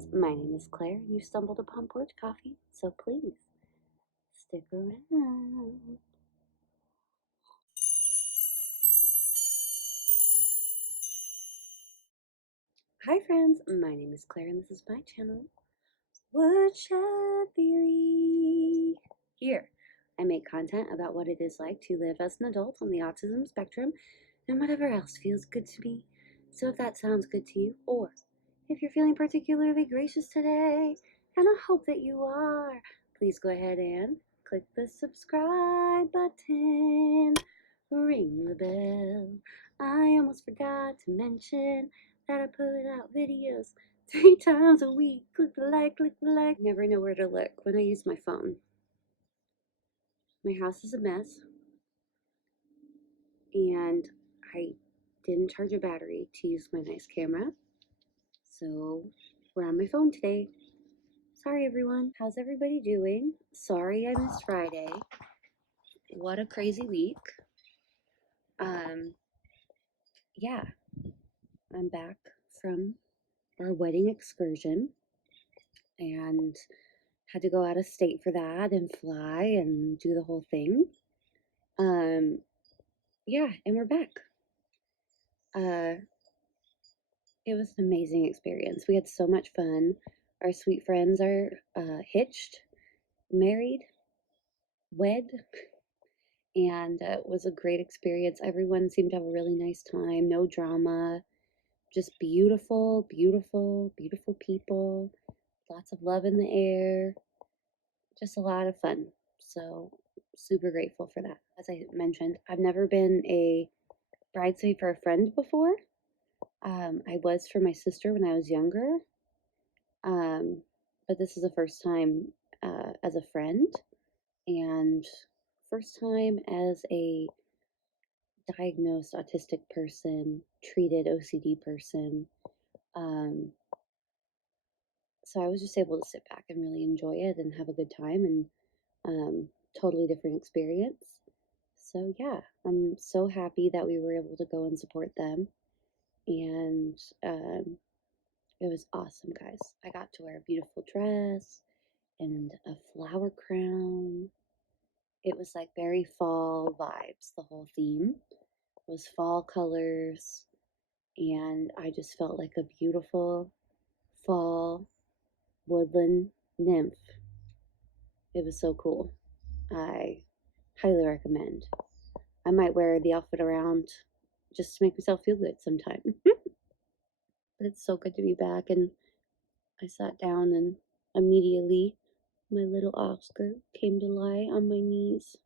friends, my name is Claire. You stumbled upon Porch Coffee, so please stick around. Hi friends, my name is Claire and this is my channel, Woodshed Theory. Here, I make content about what it is like to live as an adult on the autism spectrum and whatever else feels good to me. So if that sounds good to you, or if you're feeling particularly gracious today, and I hope that you are, please go ahead and click the subscribe button, ring the bell. I almost forgot to mention that I put out videos 3 times a week. Click the like, click the like. I never know where to look when I use my phone. My house is a mess, and I didn't charge a battery to use my nice camera, so we're on my phone today. Sorry everyone. How's everybody doing? Sorry I missed Friday. What a crazy week. Yeah, I'm back from our wedding excursion and had to go out of state for that and fly and do the whole thing. Yeah, and we're back. It was an amazing experience. We had so much fun. Our sweet friends are hitched, married, wed, and it was a great experience. Everyone seemed to have a really nice time, no drama, just beautiful, beautiful, beautiful people, lots of love in the air, just a lot of fun. So, super grateful for that. As I mentioned, I've never been a bridesmaid for a friend before. I was for my sister when I was younger, but this is the first time as a friend and first time as a diagnosed autistic person, treated OCD person. So I was just able to sit back and really enjoy it and have a good time, and totally different experience. So yeah, I'm so happy that we were able to go and support them, and it was awesome, guys. I got to wear a beautiful dress and a flower crown. It was like very fall vibes. The whole theme was fall colors, and I just felt like a beautiful fall woodland nymph. It was so cool. I highly recommend. I might wear the outfit around just to make myself feel good sometime. But it's so good to be back, and I sat down and immediately my little Oscar came to lie on my knees.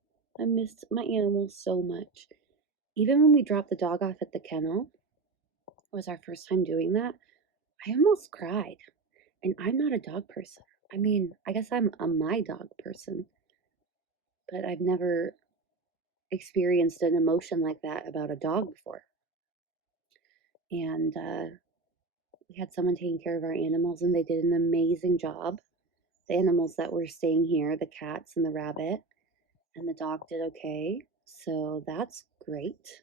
I missed my animals so much. Even when we dropped the dog off at the kennel, it was our first time doing that, I almost cried. And I'm not a dog person. I mean, I guess I'm a my dog person, but I've never experienced an emotion like that about a dog before. And we had someone taking care of our animals, and they did an amazing job. The animals that were staying here, the cats and the rabbit, and the dog did okay. So that's great.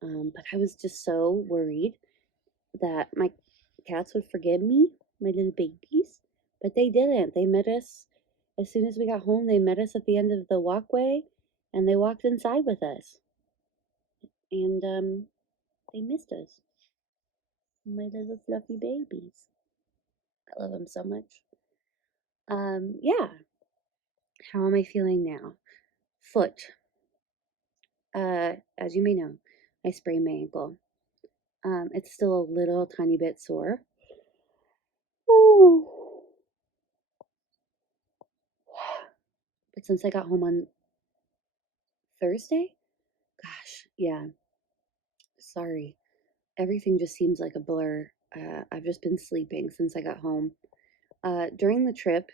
But I was just so worried that my cats would forgive me, my little babies, but they didn't. They met us as soon as we got home. They met us at the end of the walkway, and they walked inside with us, and they missed us. My little fluffy babies. I love them so much. Yeah. How am I feeling now? Foot. As you may know, I sprained my ankle. It's still a little tiny bit sore. Ooh. But since I got home on Thursday, gosh, yeah, sorry. Everything just seems like a blur. I've just been sleeping since I got home. During the trip,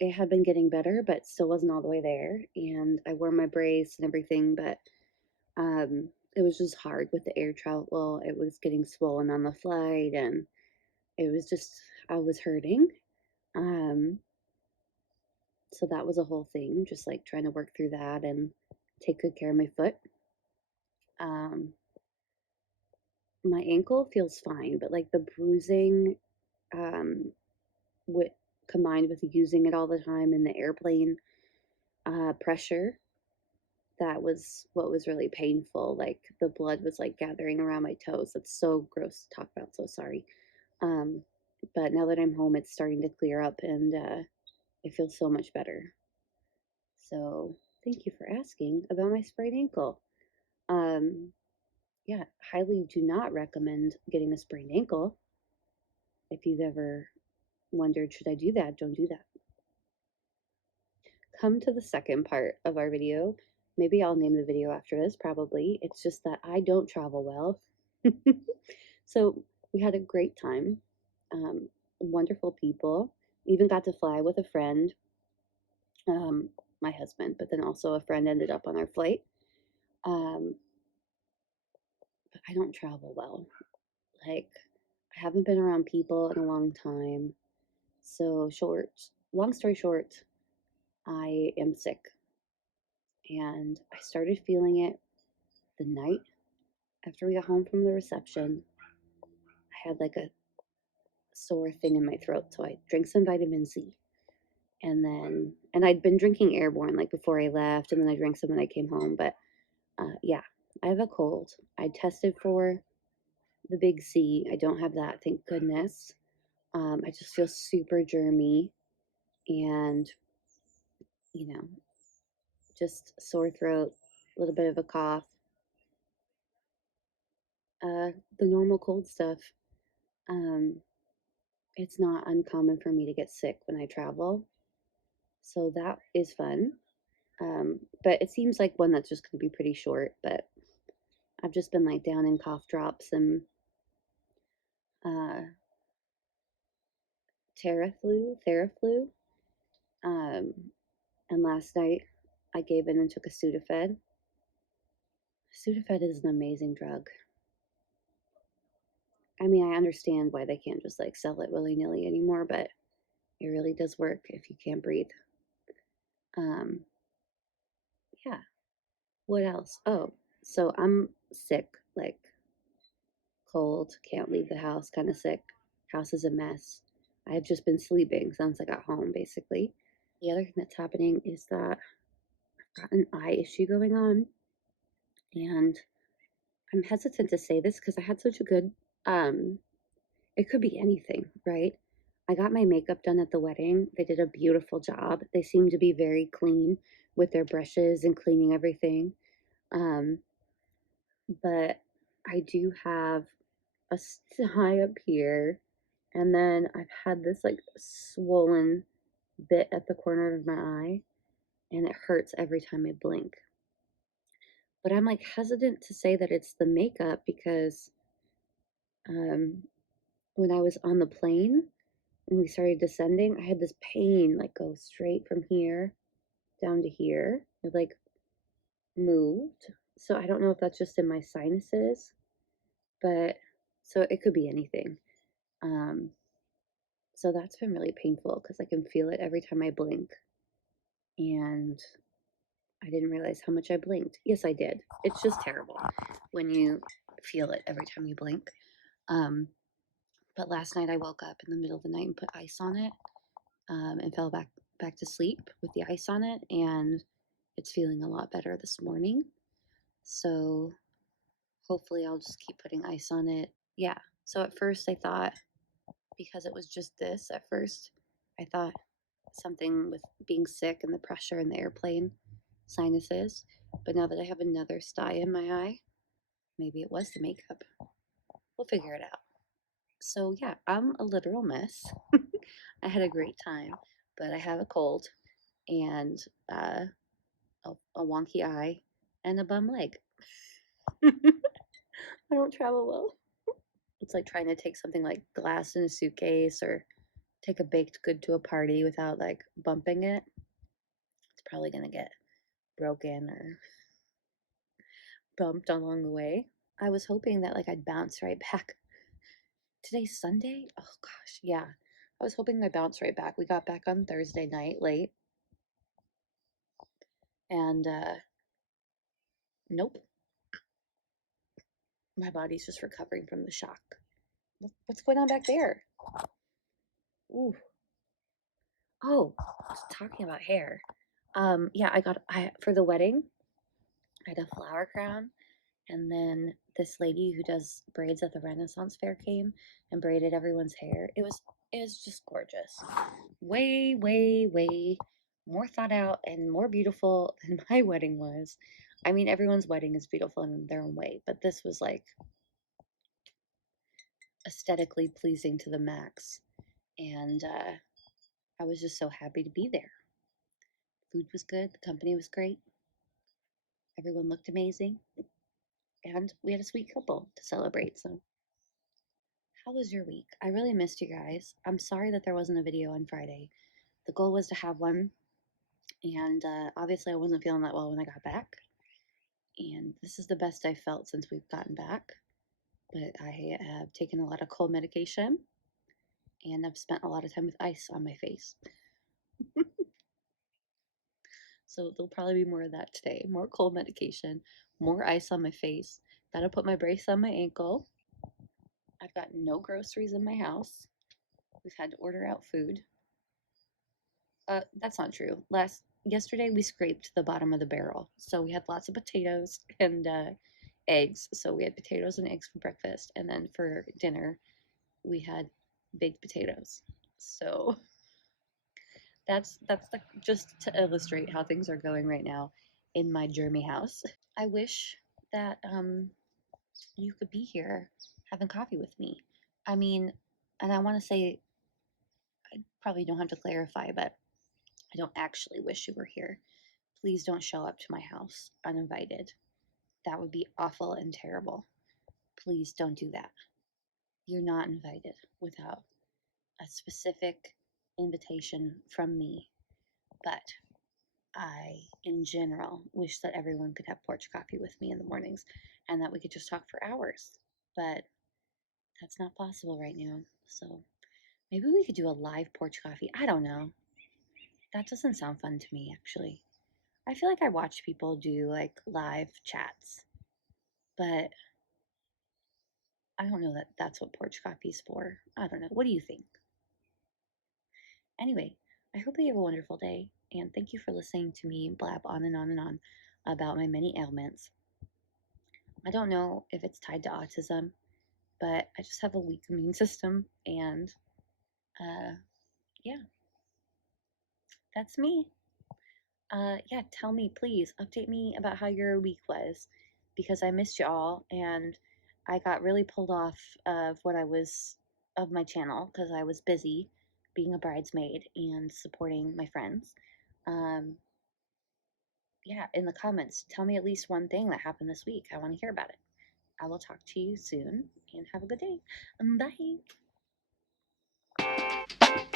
it had been getting better, but still wasn't all the way there. And I wore my brace and everything, but it was just hard with the air travel. It was getting swollen on the flight, and it was just, I was hurting. Um, so that was a whole thing, just like trying to work through that and take good care of my foot. Um, my ankle feels fine, but like the bruising with combined with using it all the time in the airplane pressure, that was what was really painful. Like the blood was like gathering around my toes. That's so gross to talk about. So sorry. Um, but now that I'm home, it's starting to clear up and it feels so much better. So thank you for asking about my sprained ankle. Um, yeah, highly do not recommend getting a sprained ankle. If you've ever wondered, should I do that? Don't do that. Come to the second part of our video. Maybe I'll name the video after this, probably. It's just that I don't travel well. So we had a great time. Um, Wonderful people. Even got to fly with a friend, um, my husband, but then also a friend ended up on our flight. Um, but I don't travel well. Like, I haven't been around people in a long time. So, long story short, I am sick. And I started feeling it the night after we got home from the reception. I had like a sore thing in my throat. So I drank some vitamin C. And I'd been drinking Airborne like before I left. And then I drank some when I came home. But yeah, I have a cold. I tested for the big C. I don't have that, thank goodness. I just feel super germy and, you know, just sore throat, a little bit of a cough, the normal cold stuff. Um, it's not uncommon for me to get sick when I travel. So that is fun. But it seems like one that's just going to be pretty short. But I've just been like down in cough drops and uh, Theraflu. Um, and last night I gave in and took a Sudafed. Sudafed is an amazing drug. I mean, I understand why they can't just like sell it willy nilly anymore, but it really does work if you can't breathe. Um, yeah. What else? Oh, so I'm sick, like cold, can't leave the house, kind of sick. House is a mess. I've just been sleeping since I got home, basically. The other thing that's happening is that I've got an eye issue going on, and I'm hesitant to say this because I had such a good, it could be anything, right? I got my makeup done at the wedding. They did a beautiful job. They seemed to be very clean with their brushes and cleaning everything. Um, but I do have a sty up here, and then I've had this like swollen bit at the corner of my eye, and it hurts every time I blink. But I'm like hesitant to say that it's the makeup because um, when I was on the plane and we started descending, I had this pain like go straight from here down to here. It like moved. So I don't know if that's just in my sinuses, but so it could be anything. Um, so that's been really painful because I can feel it every time I blink. And I didn't realize how much I blinked. Yes, I did. It's just terrible when you feel it every time you blink. Um, but last night I woke up in the middle of the night and put ice on it, and fell back to sleep with the ice on it, and it's feeling a lot better this morning. So hopefully I'll just keep putting ice on it. Yeah. So at first I thought, because it was just this at first, I thought something with being sick and the pressure in the airplane, sinuses. But now that I have another sty in my eye, maybe it was the makeup. We'll figure it out. So yeah, I'm a literal mess. I had a great time, but I have a cold and uh, a wonky eye and a bum leg. I don't travel well. It's like trying to take something like glass in a suitcase or take a baked good to a party without like bumping it. It's probably gonna get broken or bumped along the way. I was hoping that like I'd bounce right back. Today's Sunday? Oh gosh, yeah. I was hoping I'd bounce right back. We got back on Thursday night late, and nope. My body's just recovering from the shock. What's going on back there? Ooh. Oh, talking about hair. Yeah, I for the wedding, I had a flower crown, and then this lady who does braids at the Renaissance Fair came and braided everyone's hair. It was just gorgeous. Way, way, way more thought out and more beautiful than my wedding was. I mean, everyone's wedding is beautiful in their own way, but this was like aesthetically pleasing to the max. And I was just so happy to be there. Food was good, the company was great, everyone looked amazing, and we had a sweet couple to celebrate. So, how was your week? I really missed you guys. I'm sorry that there wasn't a video on Friday. The goal was to have one, and obviously, I wasn't feeling that well when I got back. And this is the best I felt since we've gotten back. But I have taken a lot of cold medication, and I've spent a lot of time with ice on my face. So there'll probably be more of that today. More cold medication, more ice on my face. Gotta put my brace on my ankle. I've got no groceries in my house. We've had to order out food. That's not true. Yesterday we scraped the bottom of the barrel, so we had lots of potatoes and eggs. So we had potatoes and eggs for breakfast, and then for dinner we had baked potatoes. So just to illustrate how things are going right now in my Jeremy house. I wish that you could be here having coffee with me. I mean, and I want to say, I probably don't have to clarify, but I don't actually wish you were here. Please don't show up to my house uninvited. That would be awful and terrible. Please don't do that. You're not invited without a specific invitation from me. But I, in general, wish that everyone could have porch coffee with me in the mornings and that we could just talk for hours. But that's not possible right now. So maybe we could do a live porch coffee. I don't know. That doesn't sound fun to me, actually. I feel like I watch people do like live chats, but I don't know that that's what porch coffee's for. I don't know. What do you think? Anyway, I hope that you have a wonderful day, and thank you for listening to me blab on and on and on about my many ailments. I don't know if it's tied to autism, but I just have a weak immune system, and uh, yeah, that's me. Yeah, tell me, please, update me about how your week was because I missed you all and I got really pulled off of my channel because I was busy being a bridesmaid and supporting my friends. Um, yeah, in the comments, tell me at least one thing that happened this week. I want to hear about it. I will talk to you soon and have a good day. Bye.